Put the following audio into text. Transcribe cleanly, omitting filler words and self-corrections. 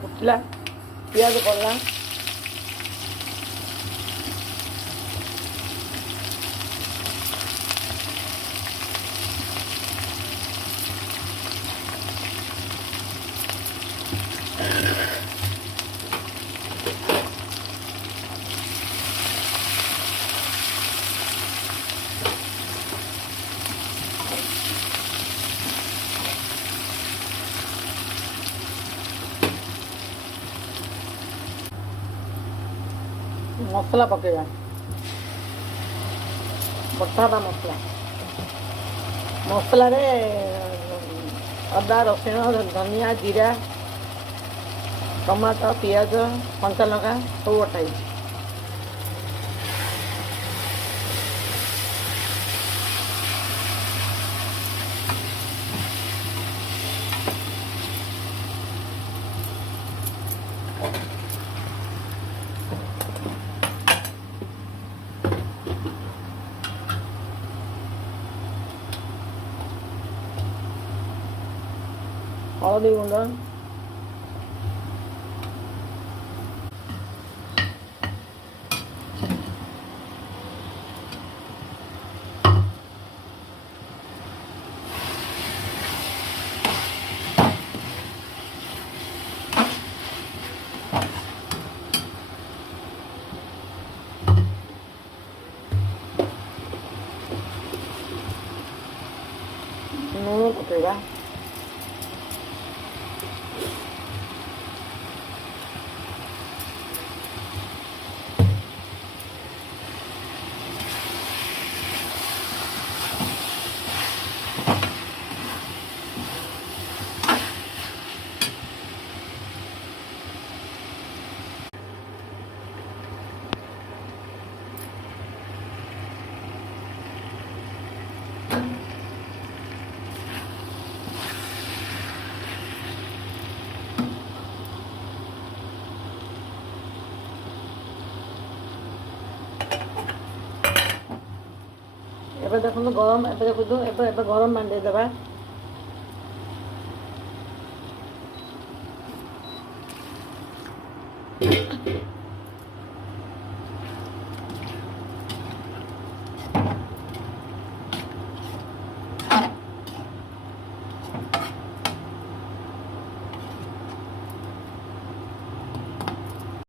ফুটলা পেঁয়াজ পড়লাম, ମସଲା ପକେଇବା, ବଟା ବା ମସଲାରେ ଅଦା ରସୁଣ ଧନିଆ ଜିରା ଟମାଟୋ ପିଆଜ କଞ୍ଚା ଲଙ୍କା ସବୁ ବଟା ହେଇଛି। ହଳଦୀ ଗୁଣ୍ଡ, ଲୁଣ ପକେଇବା, ଏବେ ଦେଖନ୍ତୁ ଗରମ, ଏବେ ଦେଖନ୍ତୁ ଏବେ ଗରମ ପାଣି ଦେଇଦେବା।